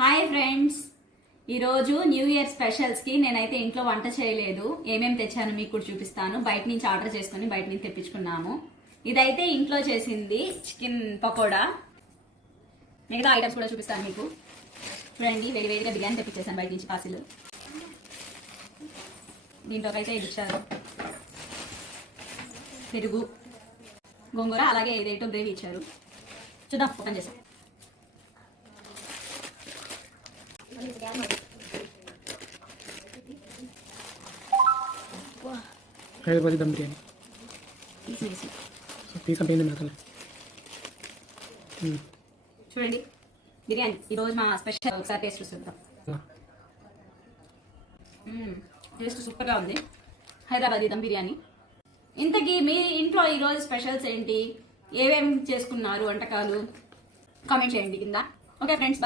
Hi friends, ఈరోజు new year స్పెషల్స్కి నేనైతే ఇంట్లో వంట చేయలేదు. ఏమేమి తెచ్చాను మీకు కూడా చూపిస్తాను. బయట నుంచి ఆర్డర్ చేసుకుని బయట నుంచి తెప్పించుకున్నాము. ఇదైతే ఇంట్లో చేసింది చికెన్ పకోడా. మిగతా ఐటమ్స్ కూడా చూపిస్తాను మీకు. చూడండి, వేడివేడిగా బిర్యానీ తెప్పించేసాను బయట నుంచి కాసులు. దీంట్లోకైతే ఇది ఇచ్చారు, పెరుగు, గోంగూర, అలాగే ఇదేటో గ్రేవీ ఇచ్చారు. చూద్దాం, ఓపెన్ చేస్తాం. హైదరాబాదీ దమ్ బిర్యానీ పీస్ అంటే మేకలే. చూడండి, బిర్యానీ ఈరోజు మా స్పెషల్. ఒకసారి టేస్ట్ చూద్దాం. టేస్ట్ సూపర్గా ఉంది. హైదరాబాదీ దమ్ బిర్యానీ. ఇంతకీ మీ ఇంట్లో ఈరోజు స్పెషల్స్ ఏంటి, ఏమేమి చేసుకున్నారు వంటకాలు, కామెంట్ చేయండి కింద. Okay friends.